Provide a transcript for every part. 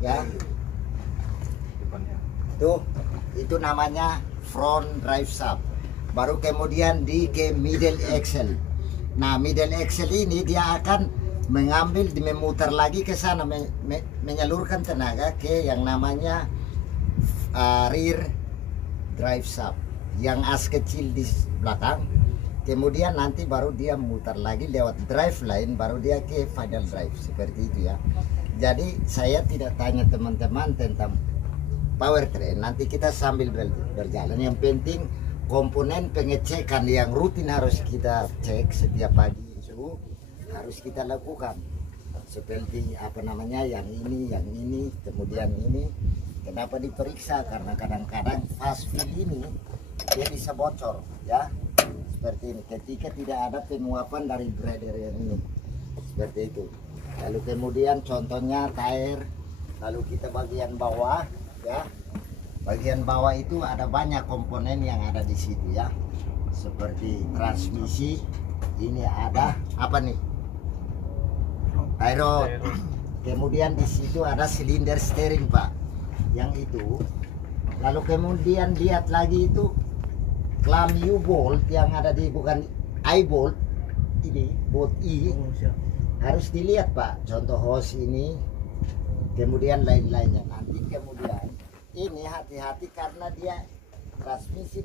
ya. Tuh, itu namanya front drive shaft. Baru kemudian di ke middle axle. Nah, middle axle ini dia akan mengambil, memutar lagi ke sana, menyalurkan tenaga ke yang namanya rear drive shaft, yang as kecil di belakang. Kemudian nanti baru dia mutar lagi lewat drive line, baru dia ke final drive, seperti itu ya. Jadi saya tidak tanya teman-teman tentang powertrain, nanti kita sambil berjalan. Yang penting komponen pengecekan yang rutin harus kita cek setiap pagi subuh, harus kita lakukan. Seperti apa namanya, yang ini, kemudian ini. Kenapa diperiksa? Karena kadang-kadang fast fill ini dia bisa bocor ya. Seperti ini, ketika tidak ada penguapan dari breather yang ini, seperti itu. Lalu kemudian contohnya tire, lalu kita bagian bawah ya. Bagian bawah itu ada banyak komponen yang ada di situ ya, seperti transmisi. Ini ada apa nih, tie rod. Kemudian di situ ada silinder steering pak, yang itu. Lalu kemudian lihat lagi itu clamp U-bolt yang ada di, bukan I-bolt, ini bolt I, harus dilihat pak. Contoh hose ini, kemudian lain-lainnya. Nanti kemudian ini hati-hati karena dia transmisi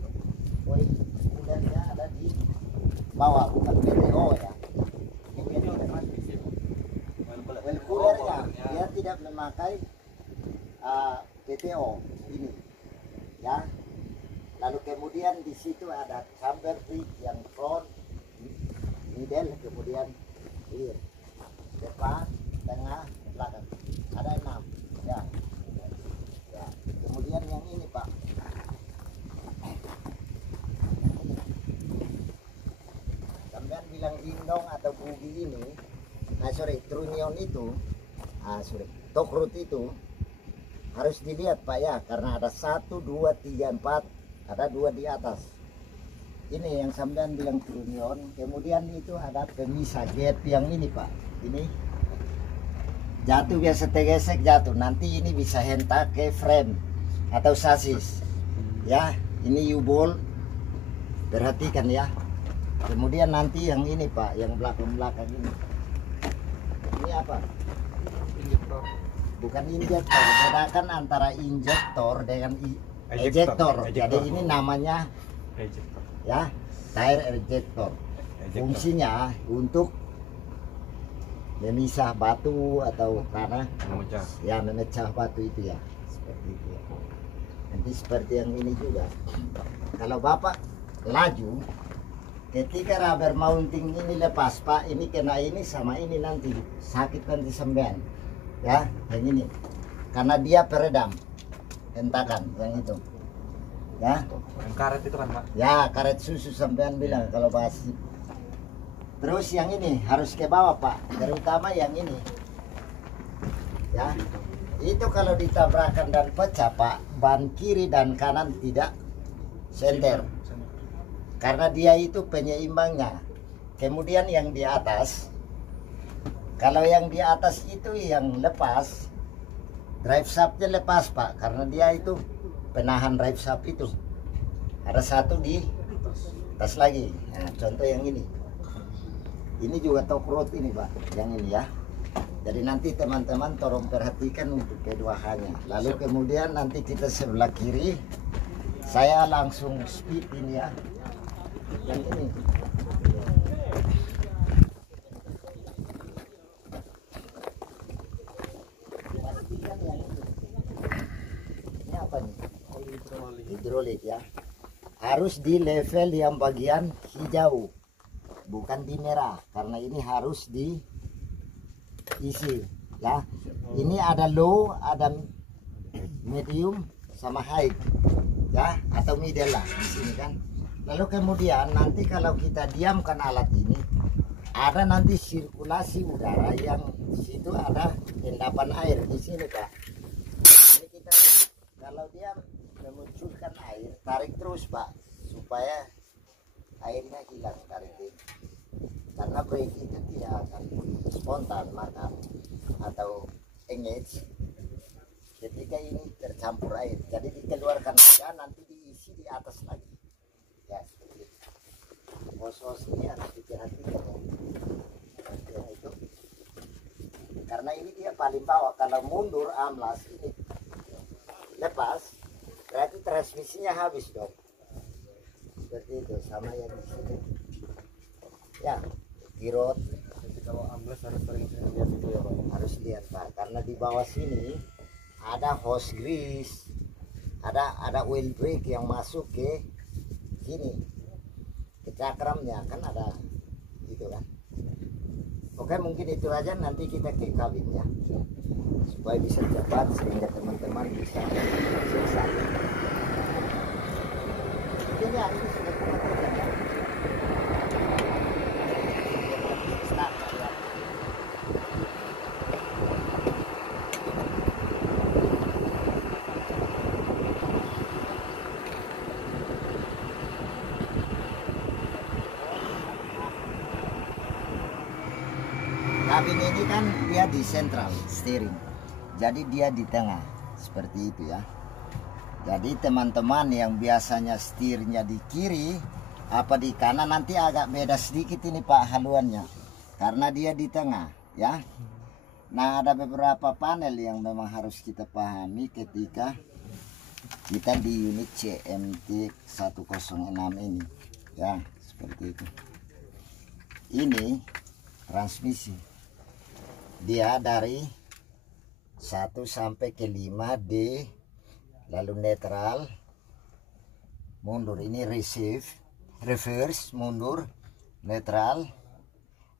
poin kulernya ada di bawah, bukan PTO ya. Ini well kulernya dia tidak memakai PTO ini ya. Lalu kemudian di situ ada camber brake yang front, middle, kemudian rear, depan, tengah, belakang. Ada 6 ya. Ya. Kemudian yang ini pak, sampean bilang indong atau bugi ini, trunion itu, torque rod itu harus dilihat pak ya, karena ada 1, 2, 3, 4, ada 2 di atas. Ini yang sampean bilang trunion. Kemudian itu ada pemisah gap yang ini pak, ini jatuh biasa tegesek jatuh, nanti ini bisa hentak ke frame atau sasis ya. Ini U-bolt, perhatikan ya. Kemudian nanti yang ini pak, yang belakang ini apa? Injektor. Bukan injektor, bedakan antara injektor dengan ejector. Jadi ini namanya ejector ya, tire ejector. Fungsinya untuk memisah batu atau tanah, ya, memecah batu itu ya, seperti itu ya. Nanti seperti yang ini juga, kalau bapak laju, ketika rubber mounting ini lepas pak, ini kena ini sama ini, nanti sakit nanti sembean ya, yang ini karena dia peredam hentakan yang itu ya. Yang karet itu kan pak ya, karet susu sampean bilang kalau bahas. Terus yang ini harus ke bawah pak, terutama yang ini ya. Itu kalau ditabrakan dan pecah pak, ban kiri dan kanan tidak senter karena dia itu penyeimbangnya. Kemudian yang di atas, kalau yang di atas itu yang lepas, drive shaftnya lepas pak, karena dia itu penahan drive shaft itu. Ada 1 di atas lagi. Nah, contoh yang ini juga torque rod ini pak, yang ini ya. Jadi nanti teman-teman tolong perhatikan untuk keduanya. Lalu kemudian nanti kita sebelah kiri, saya langsung speed ini ya, yang ini. Hidrolik ya, harus di level yang bagian hijau, bukan di merah, karena ini harus diisi ya. Ini ada low, ada medium sama high ya, atau middle lah di sini kan. Lalu kemudian nanti kalau kita diamkan alat ini, ada nanti sirkulasi udara yang di situ ada endapan air di sini pak. Ini kita kalau dia memunculkan air, tarik terus pak, supaya airnya hilang, tarik ini. Karena brake itu tidak akan spontan makan atau engage ketika ini tercampur air, jadi dikeluarkan saja, nanti diisi di atas lagi ya, seperti itu. Hos-hos ini harus diperhatikan ya, itu karena ini dia paling bawah. Kalau mundur amblas ini lepas, berarti transmisinya habis dong, seperti itu. Sama yang di sini ya, kirot. Jadi kalau amblas harus sering-sering lihat itu ya Pak. Harus lihat Pak, karena di bawah sini ada hose grease, ada oil brake yang masuk ke sini, ke cakramnya kan ada gitu kan. Oke, mungkin itu aja, nanti kita ke kabin ya, supaya bisa cepat sehingga teman-teman bisa selesai. Ini ya, ini sudah teman-teman ya. Start ya. Kabin ini kan dia di sentral steering, jadi dia di tengah seperti itu ya. Jadi teman-teman yang biasanya setirnya di kiri apa di kanan, nanti agak beda sedikit ini Pak haluannya, karena dia di tengah ya. Nah, ada beberapa panel yang memang harus kita pahami ketika kita di unit CMT 106 ini ya, seperti itu. Ini transmisi, dia dari 1 sampai ke 5D, lalu netral, mundur, ini receive, reverse, mundur, netral,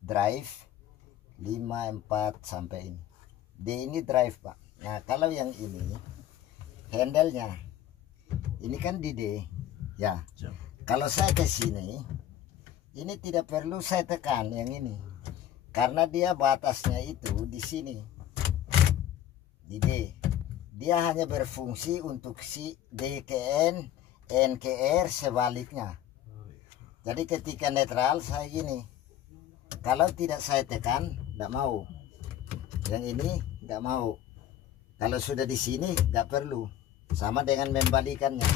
drive, 5, 4 sampai ini. D ini drive Pak. Nah, kalau yang ini handle-nya ini kan di D ya. Kalau saya ke sini, ini tidak perlu saya tekan yang ini, karena dia batasnya itu di sini di D. Dia hanya berfungsi untuk si D ke N, N ke R, sebaliknya. Jadi ketika netral saya gini, kalau tidak saya tekan tidak mau, yang ini nggak mau. Kalau sudah di sini nggak perlu, sama dengan membalikannya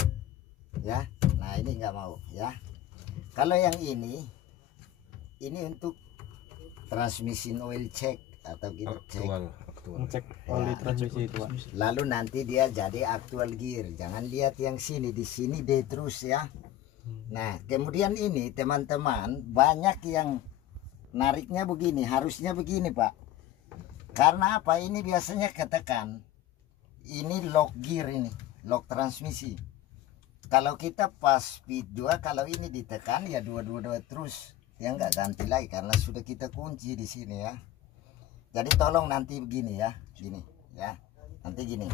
ya. Nah, ini nggak mau ya. Kalau yang ini untuk transmisi oil check atau gitu, Cek oli transmisi itu Pak. lalu nanti dia jadi actual gear. Jangan lihat yang sini, di sini D terus ya. Nah, kemudian ini teman-teman banyak yang nariknya begini, harusnya begini Pak. Karena apa? Ini biasanya ketekan. Ini lock gear, ini lock transmisi. Kalau kita pas speed 2, kalau ini ditekan ya 222 terus. Ya nggak ganti lagi karena sudah kita kunci di sini ya. Jadi tolong nanti begini ya, gini ya. Nanti gini.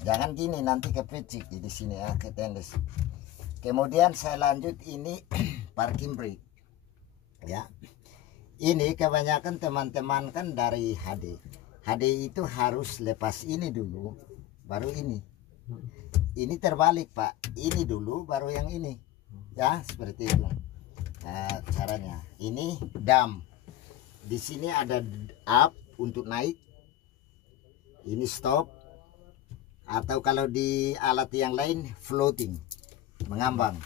Jangan gini, nanti kepecik di sini ya, ketendes. Kemudian saya lanjut ini parking brake. Ya. Ini kebanyakan teman-teman kan dari HD. HD itu harus lepas ini dulu, baru ini. Ini terbalik Pak. Ini dulu baru yang ini. Ya, seperti itu. Nah, caranya. Ini dam. Di sini ada up untuk naik. Ini stop. Atau kalau di alat yang lain floating, mengambang.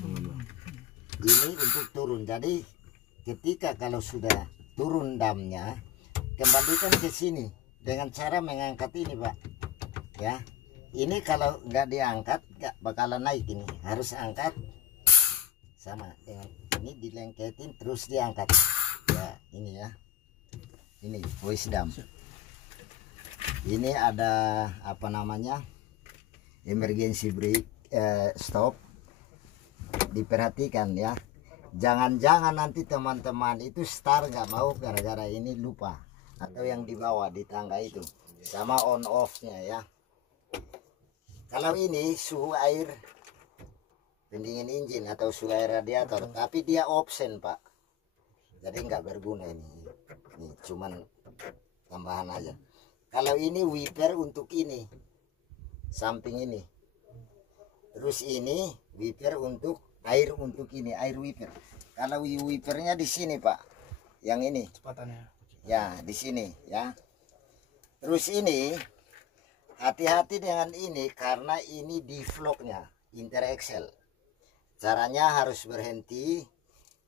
Ini untuk turun. Jadi ketika kalau sudah turun damnya, kembalikan ke sini dengan cara mengangkat ini Pak. Ya. Ini kalau nggak diangkat nggak bakalan naik, ini harus angkat sama dengan ini, dilengketin terus diangkat ya. Ini ya, ini voice dam. Ini ada apa namanya, emergency brake, stop. Diperhatikan ya, jangan-jangan nanti teman-teman itu start nggak mau gara-gara ini lupa, atau yang di bawah di tangga itu sama on off nya ya. Kalau ini suhu air pendingin injin atau suhu air radiator, tapi dia option Pak, jadi nggak berguna ini cuman tambahan aja. Kalau ini wiper untuk ini samping ini, terus ini wiper untuk air, untuk ini air wiper. Kalau wipernya di sini Pak, yang ini Kecepatannya ya di sini ya. Terus ini hati-hati dengan ini karena ini di vlognya Inter Excel. Caranya harus berhenti,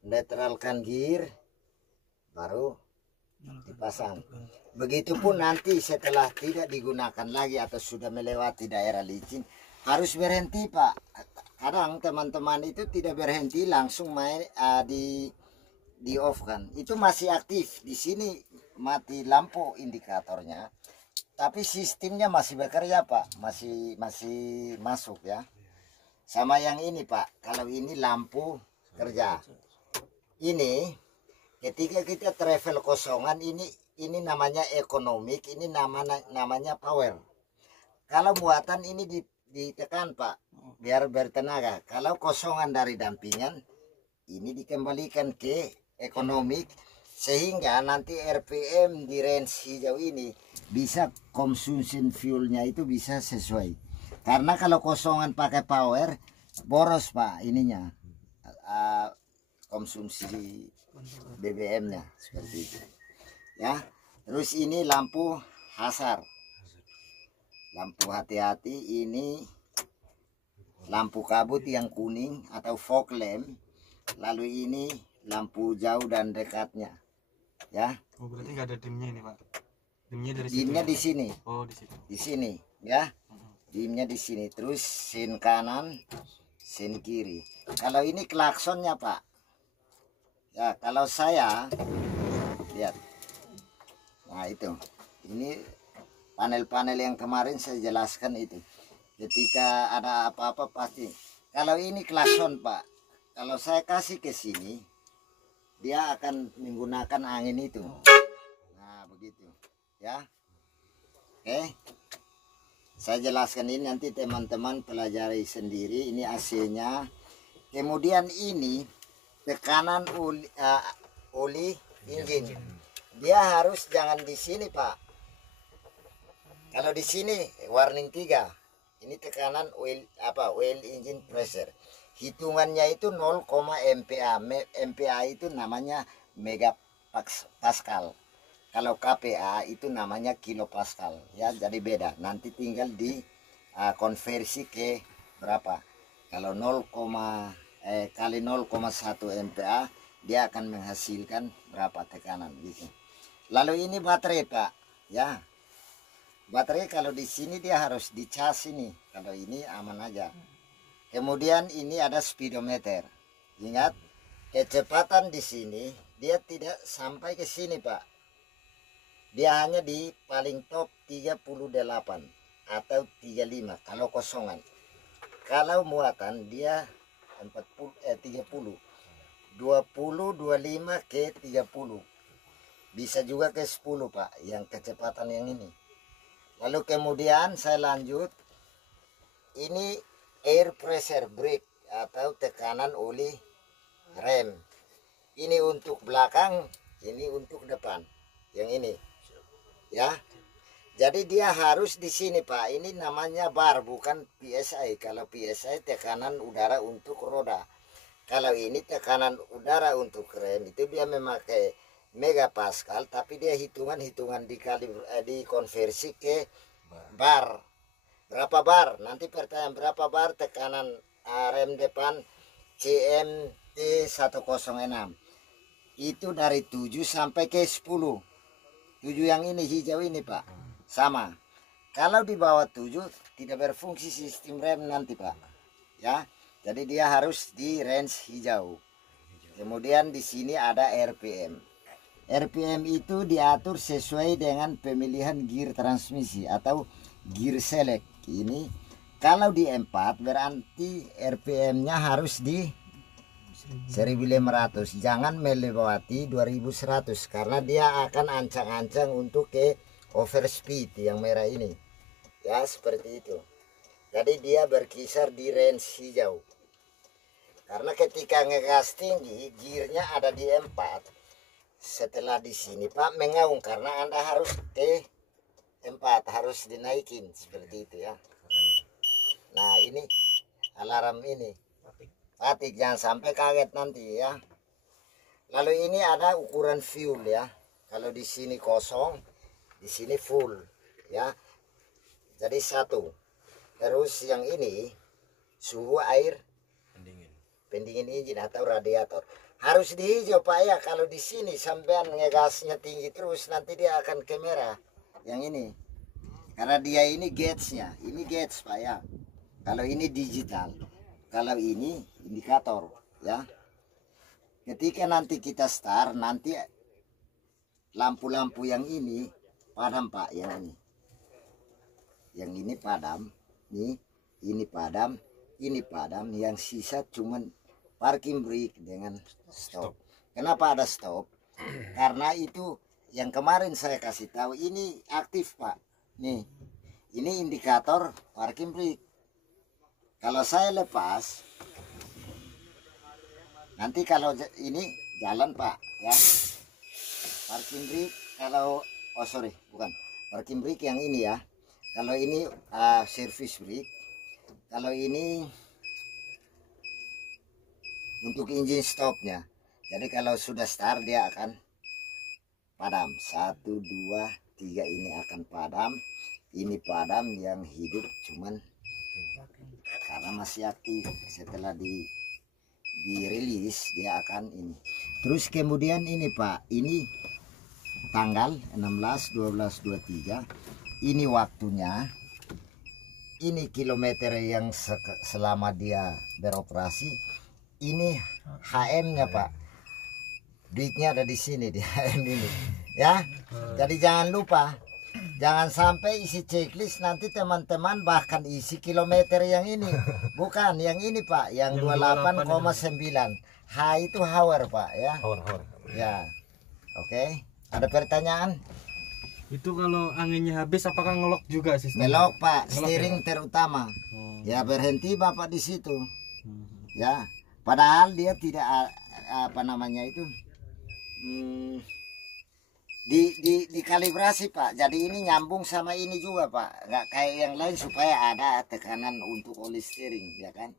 netralkan gear, baru dipasang. Begitupun nanti setelah tidak digunakan lagi atau sudah melewati daerah licin, harus berhenti Pak. Kadang teman-teman itu tidak berhenti, langsung main di off kan. Itu masih aktif. Di sini mati lampu indikatornya. Tapi sistemnya masih bekerja Pak, masih masuk ya. Sama yang ini Pak, kalau ini lampu kerja. Ini ketika kita travel kosongan ini namanya ekonomik, ini namanya power. Kalau muatan ini ditekan Pak, biar bertenaga. Kalau kosongan dari dampingan, ini dikembalikan ke ekonomik, sehingga nanti RPM di range hijau ini bisa consumption fuelnya itu bisa sesuai. Karena kalau kosongan pakai power, boros Pak ininya, konsumsi BBM-nya seperti itu. Ya, terus ini lampu hazard, lampu hati-hati, ini lampu kabut yang kuning atau fog lamp, lalu ini lampu jauh dan dekatnya, ya. Oh, berarti nggak ada dimnya ini Pak? Dimnya dari Dimnya situ, di sini. Oh, di situ. Di sini, ya. Dimnya di sini. Terus sin kanan, sin kiri. Kalau ini klaksonnya Pak. Ya, kalau saya lihat. Nah, itu. Ini panel-panel yang kemarin saya jelaskan itu. Ketika ada apa-apa pasti. Kalau ini klakson Pak. Kalau saya kasih ke sini, dia akan menggunakan angin itu. Nah, begitu. Ya. Oke. Saya jelaskan ini, nanti teman-teman pelajari sendiri. Ini AC-nya. Kemudian ini tekanan oli engine. Dia harus jangan di sini Pak. Kalau di sini warning 3. Ini tekanan oil engine pressure. Hitungannya itu 0, MPa. MPa itu namanya megapascal. Kalau KPa itu namanya kilopascal, ya, jadi beda. Nanti tinggal di konversi ke berapa. Kalau kali 0,1 MPa dia akan menghasilkan berapa tekanan gitu. Lalu ini baterai Pak, ya. Baterai kalau di sini dia harus dicas ini. Kalau ini aman aja. Kemudian ini ada speedometer. Ingat, kecepatan di sini dia tidak sampai ke sini Pak. Dia hanya di paling top 38 atau 35 kalau kosongan. Kalau muatan dia 30, 20, 25 ke 30. Bisa juga ke 10 Pak, yang kecepatan yang ini. Lalu kemudian saya lanjut. Ini air pressure brake atau tekanan oli rem. Ini untuk belakang, ini untuk depan. Yang ini. Ya, jadi dia harus di sini Pak. Ini namanya bar, bukan PSI. Kalau PSI tekanan udara untuk roda. Kalau ini tekanan udara untuk rem, itu dia memakai megapascal, tapi dia hitungan dikonversi ke bar. Berapa bar? Nanti pertanyaan berapa bar tekanan rem depan CMT 106. Itu dari 7 sampai ke 10. 7 yang ini hijau ini Pak, sama. Kalau di bawah 7 tidak berfungsi sistem rem nanti Pak, ya. Jadi dia harus di range hijau. Kemudian di sini ada RPM. RPM itu diatur sesuai dengan pemilihan gear transmisi atau gear select. Ini kalau di 4 berarti RPM-nya harus di 1500, jangan melewati 2100 karena dia akan ancang-ancang untuk ke overspeed yang merah ini, ya, seperti itu. Jadi dia berkisar di range hijau karena ketika ngegas tinggi gearnya ada di 4. Setelah di sini Pak mengaung karena Anda harus ke 4, harus dinaikin seperti itu ya. Nah ini alarm ini Fatik, jangan sampai kaget nanti ya. Lalu ini ada ukuran fuel ya. Kalau di sini kosong, di sini full ya. Jadi satu. Terus yang ini suhu air pendingin injin atau radiator harus dihijau Pak ya. Kalau di sini sampean ngegasnya tinggi terus nanti dia akan ke merah. Yang ini karena dia ini gauge-nya, ini gauge Pak ya. Kalau ini digital, kalau ini indikator ya. Ketika nanti kita start, nanti lampu-lampu yang ini padam Pak, yang ini. Yang ini padam, nih, ini padam, ini padam, yang sisa cuman parking brake dengan stop. Kenapa ada stop? Karena itu yang kemarin saya kasih tahu ini aktif Pak. Nih, ini indikator parking brake. Kalau saya lepas, nanti kalau ini jalan Pak ya. Parking brake kalau bukan parking brake yang ini ya. Kalau ini service brake. Kalau ini untuk engine stopnya. Jadi kalau sudah start dia akan padam. 1, 2, 3 ini akan padam. Ini padam, yang hidup cuman karena masih aktif. Setelah dirilis dia akan ini. Terus kemudian ini Pak, ini tanggal 16/12/23. Ini waktunya. Ini kilometer yang selama dia beroperasi. Ini HM-nya Pak. Duitnya ada di sini di HM ini. Ya. Jadi jangan lupa. Jangan sampai isi checklist nanti teman-teman bahkan isi kilometer yang ini. Bukan yang ini Pak, yang 28,9. H itu hour Pak ya. Hour. Ya. Oke. Ada pertanyaan? Itu kalau anginnya habis apakah ngelok juga sistem? Ngelok Pak, Ngelok steering ya? terutama. Oh. Ya berhenti Bapak di situ. Ya. Padahal dia tidak apa namanya itu dikalibrasi Pak. Jadi ini nyambung sama ini juga Pak. Nggak kayak yang lain supaya ada tekanan untuk oli steering ya kan.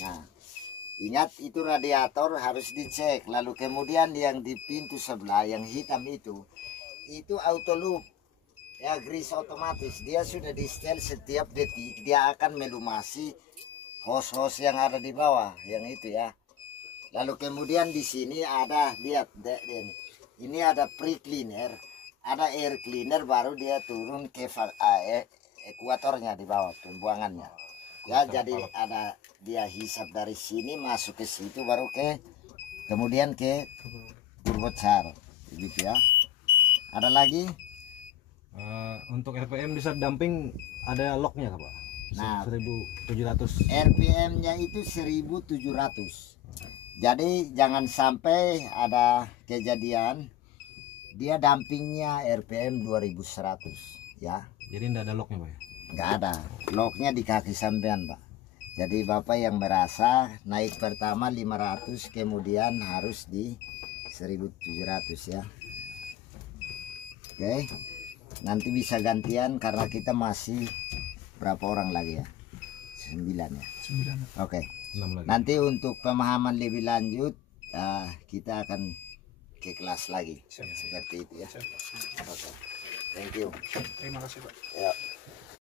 Nah, ingat itu radiator harus dicek. Lalu kemudian yang di pintu sebelah yang hitam itu auto loop ya, grease otomatis. Dia sudah di setel setiap detik dia akan melumasi hose-hose yang ada di bawah yang itu ya. Lalu kemudian di sini ada, lihat ini ada pre-cleaner, ada air cleaner, baru dia turun ke ekuatornya di bawah pembuangannya ya. Jadi ada dia hisap dari sini masuk ke situ baru kemudian ke turbocharger gitu ya. Ada lagi? Untuk RPM bisa dumping ada locknya Pak? Nah, 1700. RPM-nya itu 1700. Jadi jangan sampai ada kejadian dia dumpingnya RPM 2100 ya. Jadi tidak ada locknya Pak ya? Nggak ada. Locknya di kaki sampean Pak. Jadi Bapak yang merasa naik pertama 500 kemudian harus di 1700 ya. Oke, nanti bisa gantian karena kita masih berapa orang lagi ya? 9 ya. 9. Oke. 6 lagi. Nanti untuk pemahaman lebih lanjut kita akan ke kelas lagi seperti itu ya. Oke. Thank you. Terima kasih Pak. Ya.